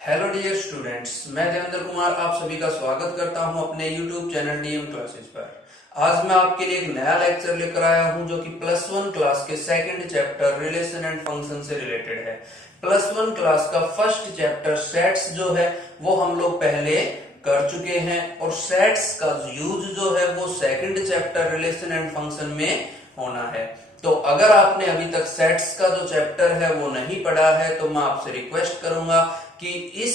Hello dear students, मैं देवेंद्र कुमार आप सभी का स्वागत करता हूं अपने यूट्यूब चैनल डीएम क्लासेस पर। आज मैं आपके लिए एक नया लेक्चर लेकर आया हूं जो कि प्लस वन क्लास के second chapter relation and function से रिलेटेड है। प्लस वन क्लास का फर्स्ट चैप्टर सेट्स जो है वो हम लोग पहले कर चुके हैं और सेट्स का यूज जो है वो second chapter relation and function में होना है। तो अगर आपने अभी तक सेट्स का जो चैप्टर है वो नहीं पढ़ा है तो मैं आपसे रिक्वेस्ट करूंगा कि इस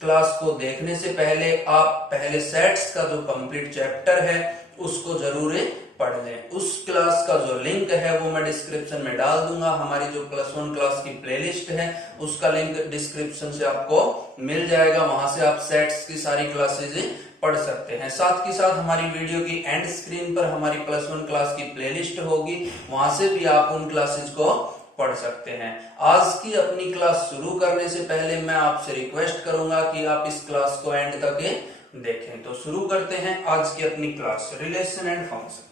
क्लास को देखने से पहले आप पहले सेट्स का जो कंप्लीट चैप्टर है उसको जरूर पढ़ लें। उस क्लास का जो लिंक है वो मैं डिस्क्रिप्शन में डाल दूंगा। हमारी जो प्लस वन क्लास की प्लेलिस्ट है उसका लिंक डिस्क्रिप्शन से आपको मिल जाएगा, वहां से आप सेट्स की सारी क्लासेज पढ़ सकते हैं। साथ ही साथ हमारी वीडियो की एंड स्क्रीन पर हमारी प्लस वन क्लास की प्लेलिस्ट होगी, वहां से भी आप उन क्लासेज को पढ़ सकते हैं। आज की अपनी क्लास शुरू करने से पहले मैं आपसे रिक्वेस्ट करूंगा कि आप इस क्लास को एंड तक देखें। तो शुरू करते हैं आज की अपनी क्लास रिलेशन एंड फंक्शन।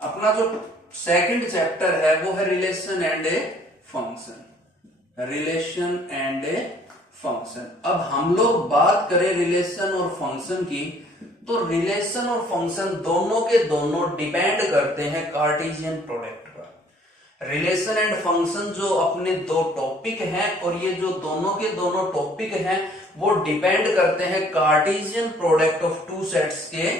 अपना जो सेकंड चैप्टर है वो है relation and function. Relation and function. अब हम लोग बात करें रिलेशन और फंक्शन की, तो रिलेशन और फंक्शन दोनों के दोनों डिपेंड करते हैं कार्टेशियन प्रोडक्ट पर। रिलेशन एंड फंक्शन जो अपने दो टॉपिक हैं और ये जो दोनों के दोनों टॉपिक हैं वो डिपेंड करते हैं Cartesian product of two sets के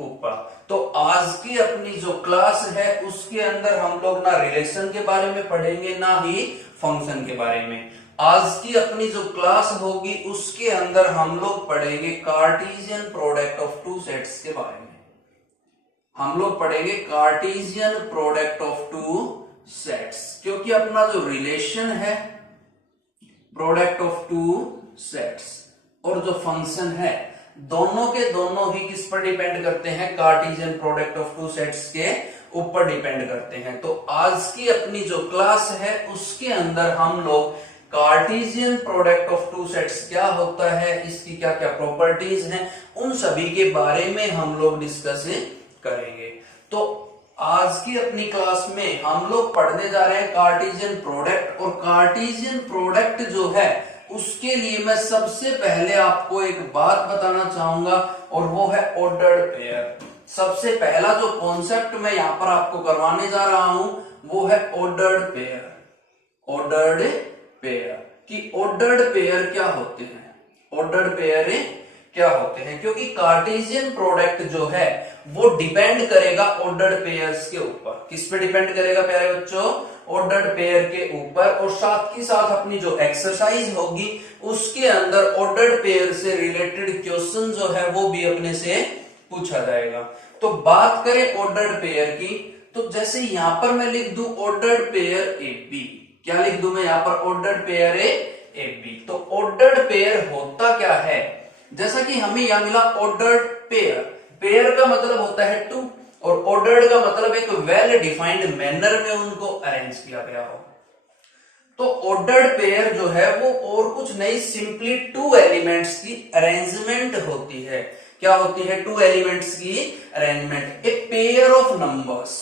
ऊपर। तो आज की अपनी जो क्लास है उसके अंदर हम लोग ना रिलेशन के बारे में पढ़ेंगे ना ही फंक्शन के बारे में। आज की अपनी जो क्लास होगी उसके अंदर हम लोग पढ़ेंगे Cartesian product of two sets के बारे में। हम लोग पढ़ेंगे Cartesian product of two sets, क्योंकि अपना जो रिलेशन है प्रोडक्ट ऑफ टू सेट्स और जो फंक्शन है दोनों के दोनों ही किस पर डिपेंड करते हैं, Cartesian product of two sets के ऊपर डिपेंड करते हैं। तो आज की अपनी जो क्लास है उसके अंदर हम लोग Cartesian product of two sets क्या होता है, इसकी क्या क्या प्रॉपर्टीज हैं, उन सभी के बारे में हम लोग डिस्कस करेंगे। तो आज की अपनी क्लास में हम लोग पढ़ने जा रहे हैं कार्टेशियन प्रोडक्ट। और कार्टेशियन प्रोडक्ट जो है उसके लिए मैं सबसे पहले आपको एक बात बताना चाहूंगा और वो है ऑर्डर्ड पेयर। सबसे पहला जो कॉन्सेप्ट मैं यहां पर आपको करवाने जा रहा हूं वो है ऑर्डर्ड पेयर। ऑर्डर्ड पेयर कि ऑर्डर्ड पेयर क्या होते हैं, ऑर्डर्ड पेयर क्या होते हैं, क्योंकि कार्टेशियन प्रोडक्ट जो है वो डिपेंड करेगा ऑर्डर्ड पेयर्स के ऊपर। किस पे डिपेंड करेगा प्यारे बच्चों, ऑर्डर्ड पेयर के ऊपर। और साथ ही साथ अपनी जो एक्सरसाइज होगी उसके अंदर ऑर्डर्ड पेयर से रिलेटेड क्वेश्चन जो है वो भी अपने से पूछा जाएगा। तो बात करें ऑर्डर्ड पेयर की, तो जैसे यहां पर मैं लिख दूं ऑर्डर्ड पेयर ए बी, क्या लिख दूं मैं यहां पर ऑर्डर्ड पेयर ए बी। तो ऑर्डर्ड पेयर होता क्या है, जैसा कि हमें यहां मिला ऑर्डर्ड पेयर। पेयर का मतलब होता है टू और ऑर्डर्ड का मतलब एक वेल डिफाइंड मैनर में उनको अरेंज किया गया हो। तो ऑर्डर्ड पेयर जो है वो और कुछ नहीं, सिंपली टू एलिमेंट्स की अरेंजमेंट होती है। क्या होती है, टू एलिमेंट्स की arrangement, a pair of numbers.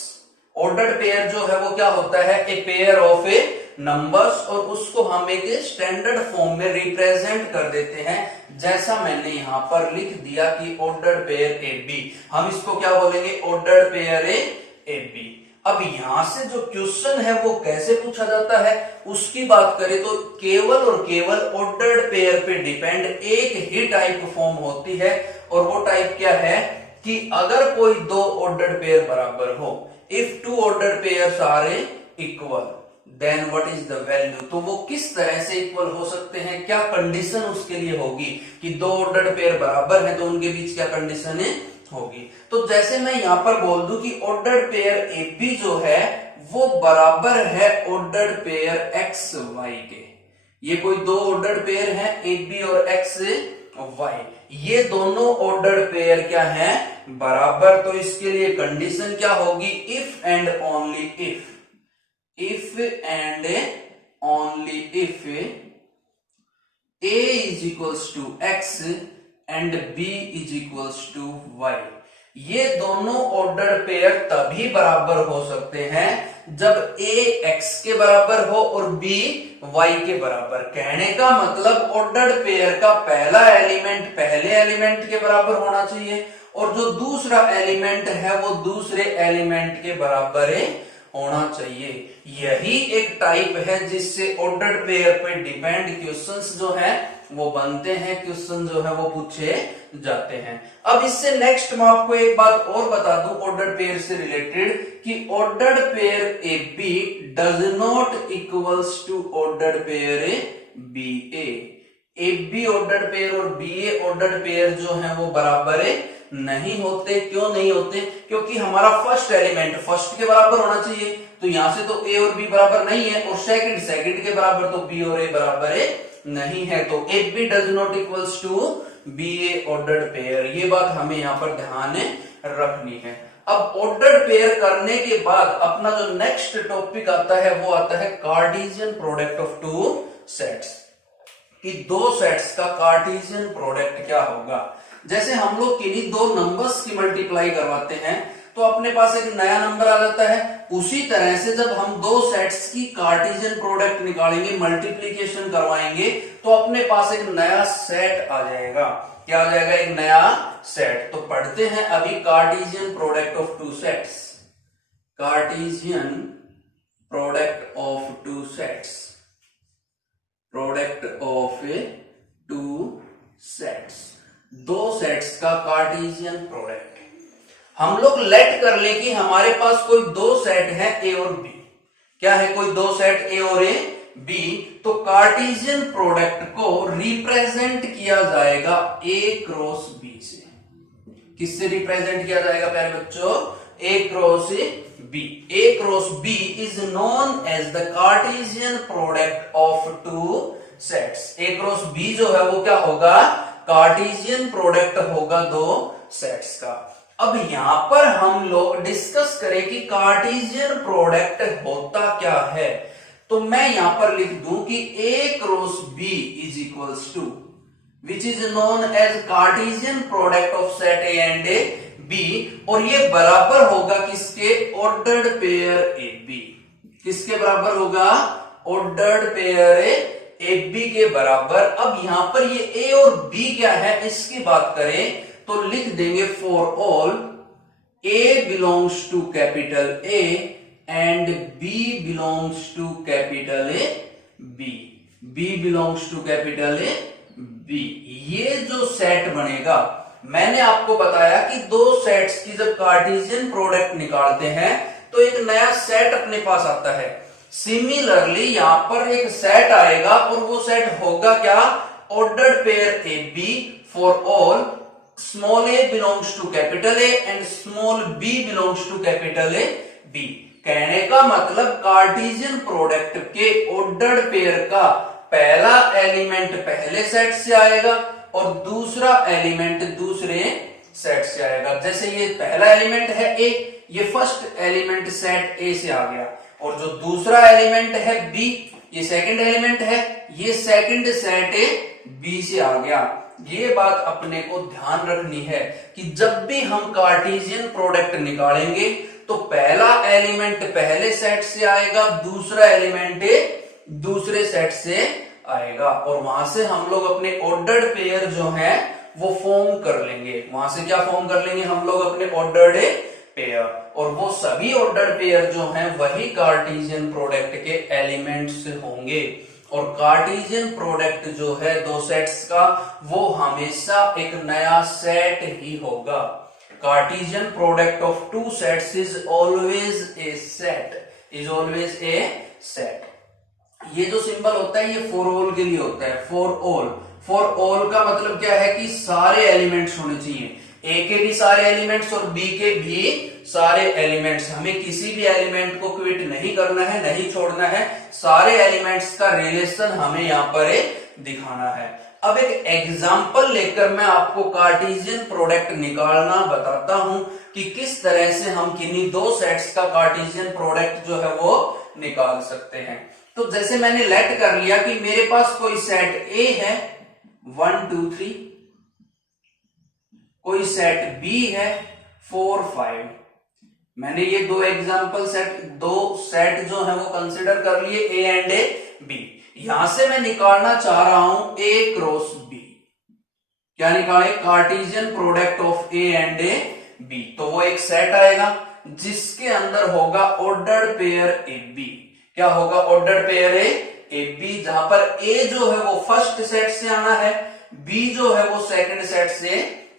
Ordered pair जो है वो क्या होता है, a pair of A numbers, और उसको हम एक स्टैंडर्ड फॉर्म में रिप्रेजेंट कर देते हैं, जैसा मैंने यहां पर लिख दिया कि ऑर्डर्ड पेयर ए बी। हम इसको क्या बोलेंगे, ऑर्डर्ड पेयर ए बी। अब यहां से जो क्वेश्चन है वो कैसे पूछा जाता है उसकी बात करें तो केवल और केवल ऑर्डर्ड पेयर पे डिपेंड एक ही टाइप फॉर्म होती है, और वो टाइप क्या है कि अगर कोई दो ऑर्डर्ड पेयर बराबर हो, if two ordered pairs are equal then what is the value. तो वो किस तरह से इक्वल हो सकते हैं, क्या कंडीशन उसके लिए होगी कि दो ऑर्डर्ड पेयर बराबर है तो उनके बीच क्या कंडीशन होगी। तो जैसे मैं यहां पर बोल दूं कि ऑर्डर्ड पेयर ए बी जो है वो बराबर है ऑर्डर्ड पेयर एक्स वाई के। ये कोई दो ऑर्डर्ड पेयर है ए बी और एक्स वाई, ये दोनों ऑर्डर्ड पेयर क्या है, बराबर। तो इसके लिए कंडीशन क्या होगी, if and only if, if and only if a is equals to x and b is equals to y। ये दोनों ऑर्डर्ड पेयर तभी बराबर हो सकते हैं जब a x के बराबर हो और b y के बराबर। कहने का मतलब ऑर्डर्ड पेयर का पहला एलिमेंट पहले एलिमेंट के बराबर होना चाहिए और जो दूसरा एलिमेंट है वो दूसरे एलिमेंट के बराबर होना चाहिए। यही एक टाइप है जिससे ऑर्डर्ड पेयर पे डिपेंड क्वेश्चंस जो है वो बनते हैं, क्वेश्चन जो है वो पूछे जाते हैं। अब इससे नेक्स्ट मैं आपको एक बात और बता दूं ऑर्डर्ड पेयर से रिलेटेड कि ordered pair A B does not equals to ordered pair A B A B ordered pair और बी ए ऑर्डर्ड पेयर जो है वो बराबर नहीं होते। क्यों नहीं होते? क्योंकि हमारा फर्स्ट एलिमेंट फर्स्ट के बराबर होना चाहिए, तो यहां से तो ए और बी बराबर नहीं है, और सेकंड के बराबर, तो बी और ए बराबर नहीं है, तो A B does not equals to B A ordered pair. ये बात हमें यहां पर ध्यान रखनी है। अब ऑर्डर्ड पेयर करने के बाद अपना जो नेक्स्ट टॉपिक आता है वो आता है Cartesian product of two sets, कि दो सेट्स का कार्टेशियन प्रोडक्ट क्या होगा। जैसे हम लोग किन्हीं दो नंबर्स की मल्टीप्लाई करवाते हैं तो अपने पास एक नया नंबर आ जाता है, उसी तरह से जब हम दो सेट्स की कार्टेशियन प्रोडक्ट निकालेंगे, मल्टीप्लीकेशन करवाएंगे, तो अपने पास एक नया सेट आ जाएगा। क्या आ जाएगा? एक नया सेट। तो पढ़ते हैं अभी Cartesian product of two sets. Cartesian product of two sets, product of two sets, दो सेट्स का कार्टेशियन प्रोडक्ट। हम लोग लेट कर ले कि हमारे पास कोई दो सेट है ए और बी। क्या है? कोई दो सेट ए और बी। तो कार्टेशियन प्रोडक्ट को रिप्रेजेंट किया जाएगा ए क्रॉस बी से। किससे रिप्रेजेंट किया जाएगा प्यारे बच्चों? A cross B. A cross B is known as the Cartesian product of two sets. A cross B जो है वो क्या होगा? कार्टेशियन प्रोडक्ट होगा दो सेट्स का। अब यहां पर हम लोग डिस्कस करें कि कार्टेशियन प्रोडक्ट होता क्या है, तो मैं यहां पर लिख दूं कि A cross B is equals to which is known as Cartesian product of set A and A B, और ये बराबर होगा किसके? Ordered pair A B. किसके बराबर होगा? ऑर्डर्ड पेयर ए बी के बराबर। अब यहां पर ये ए और बी क्या है इसकी बात करें तो लिख देंगे for all A belongs to capital A and B belongs to capital A B. B belongs to capital A B. ये जो सेट बनेगा, मैंने आपको बताया कि दो सेट्स की जब कार्टेशियन प्रोडक्ट निकालते हैं तो एक नया सेट अपने पास आता है। सिमिलरली यहां पर एक सेट आएगा और वो सेट होगा क्या? Ordered pair A B for all small A belongs to capital A and small B belongs to capital A B. कहने का मतलब कार्टेशियन प्रोडक्ट के ऑर्डर्ड पेयर का पहला एलिमेंट पहले सेट से आएगा और दूसरा एलिमेंट दूसरे सेट से आएगा। जैसे ये पहला एलिमेंट है ए, ये फर्स्ट एलिमेंट सेट ए से आ गया, और जो दूसरा एलिमेंट है बी, ये सेकंड एलिमेंट है, ये सेकंड सेट ए बी से आ गया। ये बात अपने को ध्यान रखनी है कि जब भी हम कार्टेशियन प्रोडक्ट निकालेंगे तो पहला एलिमेंट पहले सेट से आएगा, दूसरा एलिमेंट दूसरे सेट से आएगा, और वहां से हम लोग अपने ऑर्डर्ड पेयर जो है वो फॉर्म कर लेंगे। वहां से क्या फॉर्म कर लेंगे हम लोग? अपने ऑर्डर्ड पेयर, और वो सभी ऑर्डर्ड पेयर जो हैं वही कार्टेशियन प्रोडक्ट के एलिमेंट्स होंगे। और कार्टेशियन प्रोडक्ट जो है दो सेट्स का वो हमेशा एक नया सेट ही होगा। Cartesian product of two sets is always a set, is always a set. ये जो सिंबल होता है ये फॉर ऑल के लिए होता है, फॉर ऑल। फॉर ऑल का मतलब क्या है कि सारे एलिमेंट्स होने चाहिए, ए के भी सारे एलिमेंट्स और बी के भी सारे एलिमेंट्स। हमें किसी भी एलिमेंट को क्विट नहीं करना है, नहीं छोड़ना है, सारे एलिमेंट्स का रिलेशन हमें यहाँ पर दिखाना है। अब एक एग्जांपल लेकर मैं आपको कार्टेशियन प्रोडक्ट निकालना बताता हूं कि किस तरह से हम किन्हीं दो सेट्स का कार्टेशियन प्रोडक्ट जो है वो निकाल सकते हैं। तो जैसे मैंने लेट कर लिया कि मेरे पास कोई सेट ए है 1 2 3, कोई सेट बी है 4 5। मैंने ये दो एग्जाम्पल दो सेट जो है वो कंसिडर कर लिए, ए एंड ए बी। यहां से मैं निकालना चाह रहा हूं ए क्रॉस बी। क्या निकाले? Cartesian product of A and A B. तो वो एक सेट आएगा जिसके अंदर होगा ऑर्डर्ड पेयर ए बी। क्या होगा? ऑर्डर्ड पेयर ए बी, जहां पर ए जो है वो फर्स्ट सेट से आना है, बी जो है वो सेकंड सेट से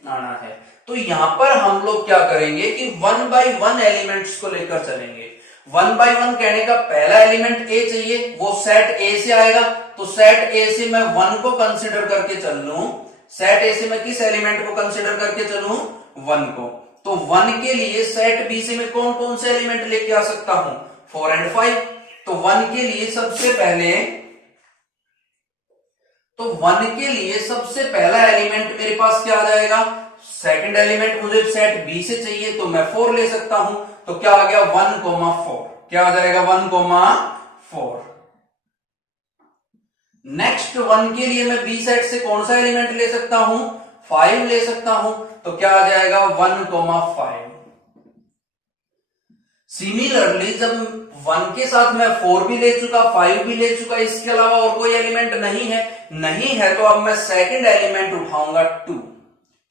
आना है। तो यहां पर हम लोग क्या करेंगे कि 1 by 1 एलिमेंट्स को लेकर चलेंगे। 1 by 1 कहने का पहला एलिमेंट ए चाहिए, वो सेट ए से आएगा। तो सेट ए से मैं 1 को कंसिडर करके चल लूं। सेट ए से मैं किस एलिमेंट को कंसिडर करके चलूं? 1 को। तो 1 के लिए सेट बी से मैं कौन कौन से एलिमेंट लेके आ सकता हूं? 4 and 5। तो 1 के लिए सबसे पहला एलिमेंट मेरे पास क्या आ जाएगा? सेकंड एलिमेंट मुझे सेट बी से चाहिए, तो मैं 4 ले सकता हूं। तो क्या आ गया? 1,4। क्या आ जाएगा? 1,4। नेक्स्ट 1 के लिए मैं बी सेट से कौन सा एलिमेंट ले सकता हूं? 5 ले सकता हूं। तो क्या आ जाएगा? 1,5। सिमिलरली जब 1 के साथ मैं 4 भी ले चुका, 5 भी ले चुका, इसके अलावा और कोई एलिमेंट नहीं है, तो अब मैं सेकंड एलिमेंट उठाऊंगा 2।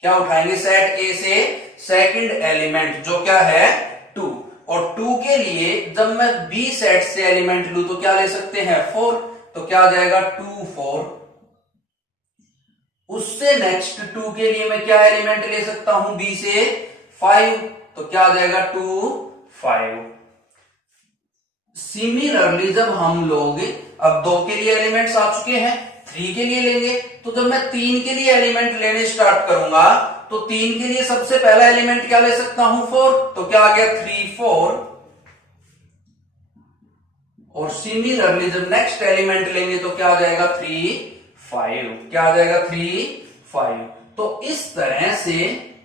क्या उठाएंगे? सेट ए से सेकंड एलिमेंट जो क्या है? 2। और 2 के लिए जब मैं बी सेट से एलिमेंट लूं तो क्या ले सकते हैं? 4। तो क्या आ जाएगा? 2 4। उससे नेक्स्ट 2 के लिए मैं क्या एलिमेंट ले सकता हूं? बी से 5। तो क्या आ जाएगा? 2 5। सिमिलरली जब हम लोग अब 2 के लिए एलिमेंट्स आ चुके हैं, 3 के लिए लेंगे। तो जब मैं 3 के लिए एलिमेंट लेने स्टार्ट करूंगा तो 3 के लिए सबसे पहला एलिमेंट क्या ले सकता हूं? 4। तो क्या आ गया? 3 4। और सिमिलरली जब नेक्स्ट एलिमेंट लेंगे तो क्या आ जाएगा? 3 5। क्या आ जाएगा? 3 5। तो इस तरह से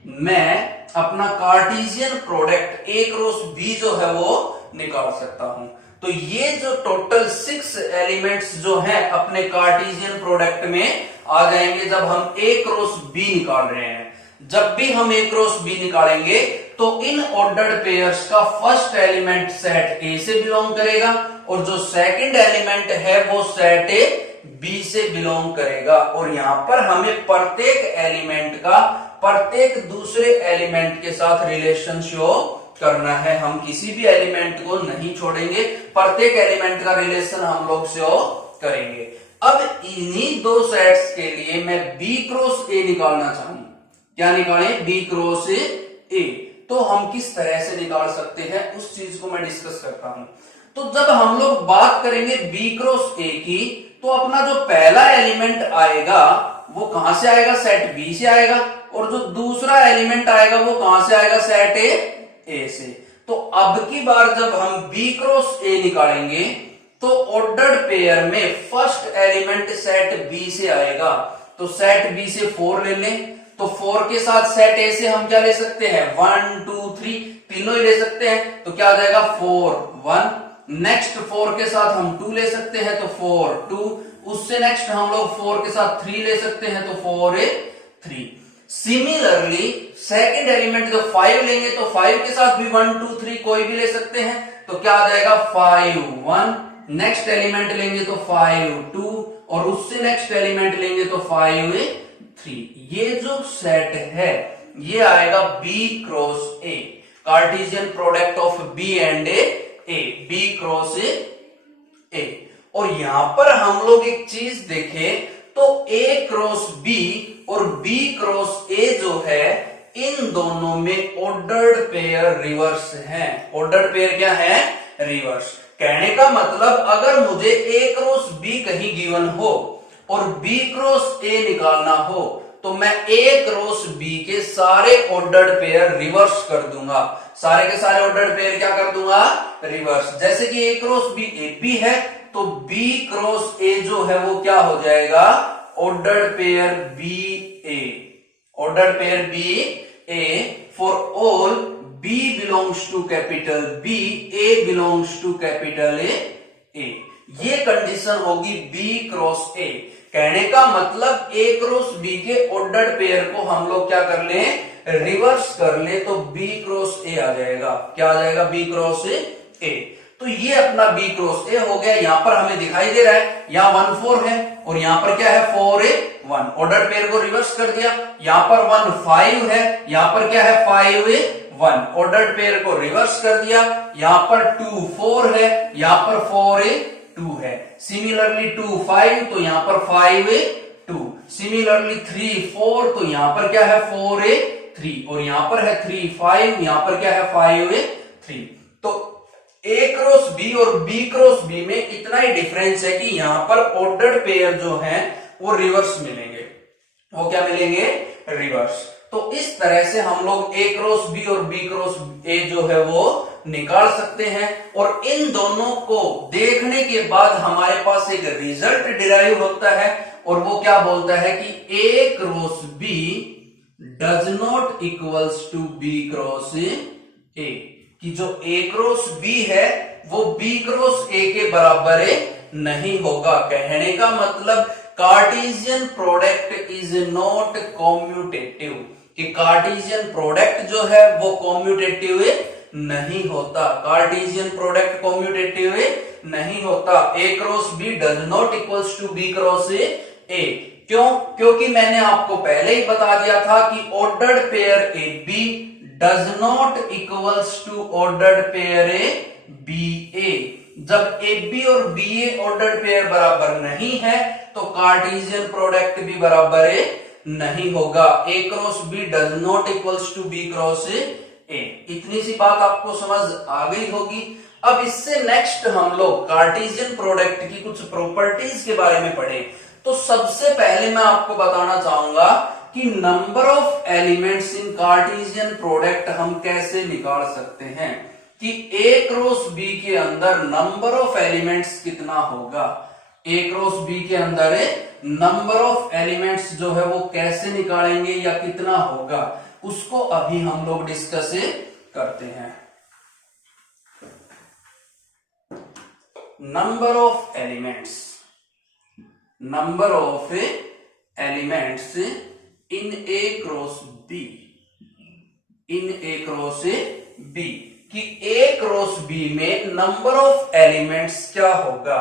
मैं अपना Cartesian product A cross B जो है वो निकाल सकता हूं। तो ये जो टोटल 6 एलिमेंट्स जो हैं अपने कार्टेशियन प्रोडक्ट में आ जाएंगे जब हम ए क्रॉस बी निकाल रहे हैं। जब भी हम ए क्रॉस बी निकालेंगे तो इन ऑर्डर्ड पेयर्स का फर्स्ट एलिमेंट सेट ए से बिलोंग करेगा और जो सेकंड एलिमेंट है वो सेट ए बी से बिलोंग करेगा। और यहां पर हमें प्रत्येक एलिमेंट का प्रत्येक दूसरे एलिमेंट के साथ रिलेशन शो करना है। हम किसी भी एलिमेंट को नहीं छोड़ेंगे, प्रत्येक एलिमेंट का रिलेशन हम लोग शो करेंगे। अब इन्हीं दो सेट्स के लिए मैं बी क्रॉस ए निकालना चाहूं। क्या निकालें? B cross A. तो हम किस तरह से निकाल सकते हैं उस चीज को मैं डिस्कस करता हूं। तो जब हम लोग बात करेंगे बी क्रॉस ए की, तो अपना जो पहला एलिमेंट आएगा वो कहां से आएगा? सेट बी से आएगा। और जो दूसरा एलिमेंट आएगा वो कहां से आएगा? सेट ए से। तो अब की बार जब हम बी क्रॉस ए निकालेंगे तो ऑर्डर्ड पेयर में फर्स्ट एलिमेंट सेट बी से आएगा। तो सेट बी से 4 ले लें। तो 4 के साथ सेट ए से हम क्या ले सकते हैं? 1 2 3 तीनों ही ले सकते हैं। तो क्या आ जाएगा? 4 1। नेक्स्ट 4 के साथ हम 2 ले सकते हैं, तो 4 2। उससे नेक्स्ट हम लोग 4 के साथ 3 ले सकते हैं, तो 4 3। सिमिलरली सेकंड एलिमेंट जो 5 लेंगे तो 5 के साथ भी 1 2 3 कोई भी ले सकते हैं। तो क्या आ जाएगा? 5 1। नेक्स्ट एलिमेंट लेंगे तो 5 2 और उससे नेक्स्ट एलिमेंट लेंगे तो 5 3। ये जो सेट है ये आएगा B cross A, Cartesian product of B and A, B cross A. और यहां पर हम लोग एक चीज देखें तो ए क्रॉस बी और बी क्रॉस ए जो है इन दोनों में ऑर्डर्ड पेयर रिवर्स है। ऑर्डर्ड पेयर क्या है? रिवर्स। कहने का मतलब अगर मुझे ए क्रॉस बी कहीं गिवन हो और बी क्रॉस ए निकालना हो तो मैं ए क्रॉस बी के सारे ऑर्डर्ड पेयर रिवर्स कर दूंगा। सारे के सारे ऑर्डर्ड पेयर क्या कर दूंगा? रिवर्स। जैसे कि A cross B A B है तो बी क्रॉस ए जो है वो क्या हो जाएगा? Ordered pair B A. Ordered pair B A for all B belongs to capital B, A belongs to capital A. ये कंडीशन होगी बी क्रॉस ए। कहने का मतलब A क्रॉस B के ऑर्डर्ड पेयर को हम लोग क्या कर लें, रिवर्स कर ले, तो B क्रॉस A आ जाएगा। क्या आ जाएगा, B क्रॉस A। तो ये अपना B क्रॉस A हो गया। यहां पर हमें दिखाई दे रहा है यहां 1 4 है और यहां पर क्या है 4 A 1, ऑर्डर पेयर को रिवर्स कर दिया। यहां पर 1 5 है, यहां पर क्या है 5 A 1, ऑर्डर पेयर को रिवर्स कर दिया। यहां पर 2 4 है, यहां पर 4 A 2 है। सिमिलरली 2 5, तो यहां पर 5 A 2। सिमिलरली 3 4, तो यहां पर क्या है 4 A 3 और यहां पर है 3 5, यहां पर क्या है 5 A 3। तो A क्रॉस B और B क्रॉस B में इतना ही डिफरेंस है कि यहां पर ऑर्डर्ड पेयर जो है वो रिवर्स मिलेंगे। वो क्या मिलेंगे, रिवर्स। तो इस तरह से हम लोग A क्रॉस B और B क्रॉस A जो है वो निकाल सकते हैं। और इन दोनों को देखने के बाद हमारे पास एक रिजल्ट डिराइव होता है और वो क्या बोलता है कि A cross B does not equals to B cross A, कि जो A क्रॉस B है वो B क्रॉस A के बराबर नहीं होगा। कहने का मतलब Cartesian product is not commutative, कि कार्टेशियन प्रोडक्ट जो है वो कॉम्यूटेटिव नहीं होता। कार्टेशियन प्रोडक्ट कॉम्यूटेटिव नहीं होता। A cross B does not equals to B cross A। क्यों? क्योंकि मैंने आपको पहले ही बता दिया था कि ordered pair AB does not equals to ordered pair BA। जब AB और BA ऑर्डर्ड पेयर बराबर नहीं है तो कार्टेशियन प्रोडक्ट भी बराबर नहीं होगा। A cross B does not equals to B cross A। इतनी सी बात आपको समझ आ गई होगी। अब इससे नेक्स्ट हम लोग कार्टेशियन प्रोडक्ट की कुछ प्रॉपर्टीज के बारे में पढ़े। तो सबसे पहले मैं आपको बताना चाहूंगा कि number of elements in Cartesian product हम कैसे निकाल सकते हैं, कि A क्रॉस B के अंदर नंबर ऑफ एलिमेंट्स कितना होगा। A क्रॉस B के अंदर नंबर ऑफ एलिमेंट्स जो है वो कैसे निकालेंगे या कितना होगा, उसको अभी हम लोग डिस्कस करते हैं। Number of elements, number of elements in A cross B, in A cross B, कि A क्रॉस B में नंबर ऑफ एलिमेंट्स क्या होगा।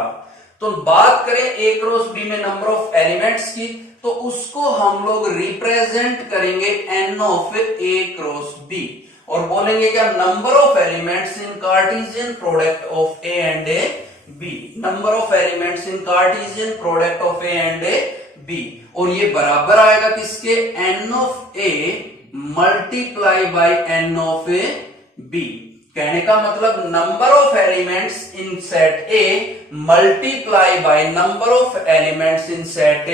तो बात करें A क्रॉस B में नंबर ऑफ एलिमेंट्स की, तो उसको हम लोग रिप्रेजेंट करेंगे n of A cross B और बोलेंगे क्या, number of elements in Cartesian product of A and B, number of elements in Cartesian product of A and B। और ये बराबर आएगा किसके, n of A multiply by n of B। कहने का मतलब number of elements in set A multiply by number of elements in set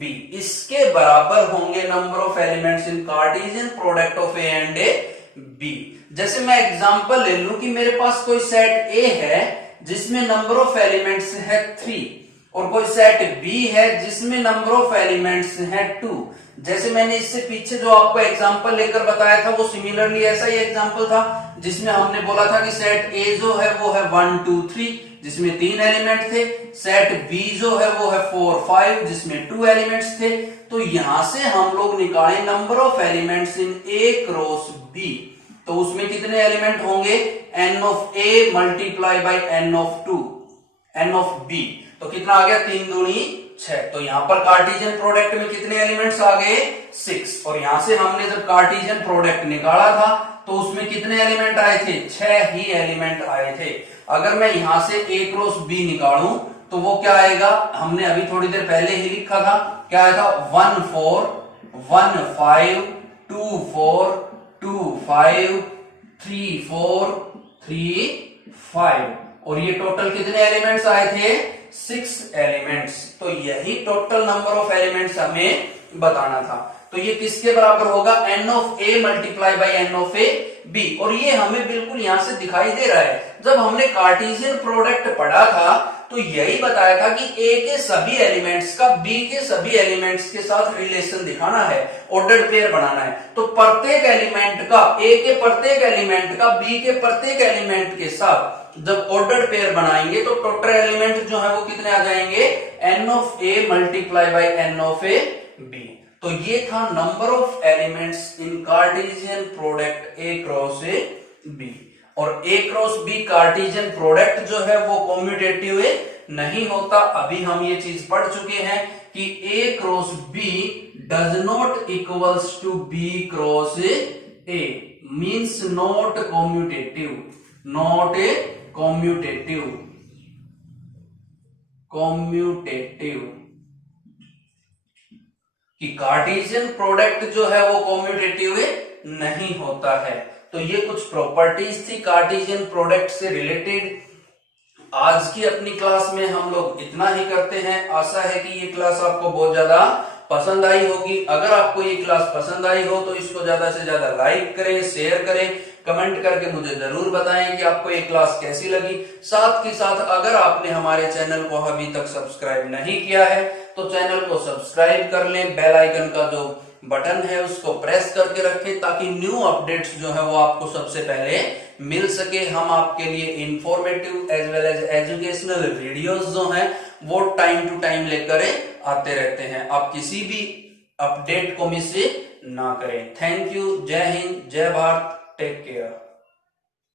B, इसके बराबर होंगे number of elements in Cartesian product of A and B। जैसे मैं example ले लूं कि मेरे पास कोई सेट A है जिसमें नंबर ऑफ एलिमेंट्स है 3 और कोई सेट B है जिसमें नंबर ऑफ एलिमेंट्स है 2। जैसे मैंने इससे पीछे जो आपको एग्जांपल लेकर बताया था वो सिमिलरली ऐसा ही एग्जांपल था जिसमें हमने बोला था कि सेट A जो है वो है 1 2 3 जिसमें 3 एलिमेंट थे, सेट B जो है वो है 4 5 जिसमें 2 एलिमेंट्स थे। तो यहां से हम लोग निकाले number of elements in A cross B, तो उसमें कितने एलिमेंट होंगे, n of A multiply by n of 2, n of B। तो कितना आ गया, 3 दूनी 6। तो यहां पर कार्टेशियन प्रोडक्ट में कितने एलिमेंट्स आ गए, 6। और यहां से हमने जब कार्टेशियन प्रोडक्ट निकाला था तो उसमें कितने एलिमेंट आए थे, 6 ही एलिमेंट आए थे। अगर मैं यहां से A क्रॉस B निकालूं तो वो क्या आएगा, हमने अभी थोड़ी देर पहले ही लिखा था, क्या आया था 1 4 1 5 2 4 2 5 3 4 3 5 और ये टोटल कितने एलिमेंट्स आए थे, 6 एलिमेंट्स। तो यही टोटल नंबर ऑफ एलिमेंट्स हमें बताना था। तो ये किसके बराबर होगा, n of A multiply by n of B। और ये हमें बिल्कुल यहां से दिखाई दे रहा है। जब हमने कार्टेशियन प्रोडक्ट पढ़ा था तो यही बताया था कि A के सभी एलिमेंट्स का B के सभी एलिमेंट्स के साथ रिलेशन दिखाना है, ऑर्डर्ड पेयर बनाना है। तो प्रत्येक एलिमेंट का, A के प्रत्येक एलिमेंट का B के प्रत्येक एलिमेंट के साथ जब ऑर्डर्ड पेयर बनाएंगे तो टोटल एलिमेंट जो है वो कितने आ जाएंगे, n of a multiply by n of a b। तो ये था number of elements in Cartesian product a cross a b। और a cross b Cartesian product जो है वो कॉम्यूटेटिव नहीं होता। अभी हम ये चीज पढ़ चुके हैं कि a cross b does not equals to b cross a, means not commutative, not a commutative, commutative कि कार्टेशियन प्रोडक्ट जो है वो कॉम्यूटेटिव नहीं होता है। तो ये कुछ प्रॉपर्टीज थी कार्टेशियन प्रोडक्ट से रिलेटेड। आज की अपनी क्लास में हम लोग इतना ही करते हैं। आशा है कि ये क्लास आपको बहुत ज्यादा पसंद आई होगी। अगर आपको ये क्लास पसंद आई हो तो इसको ज्यादा से ज्यादा लाइक करें, शेयर करें, कमेंट करके मुझे जरूर बताएं कि आपको ये क्लास कैसी लगी। साथ ही साथ अगर आपने हमारे चैनल को अभी तक सब्सक्राइब नहीं किया है तो चैनल को सब्सक्राइब कर लें, बेल आइकन का जो बटन है उसको प्रेस करके रखें ताकि न्यू अपडेट्स जो है वो आपको सबसे पहले मिल सके। हम आपके लिए informative as well as educational videos जो हैं वो टाइम टू टाइम लेकर आते रहते हैं। आप किसी भी अपडेट को मिस ना करें। Thank you. जय हिंद, जय भारत, टेक केयर।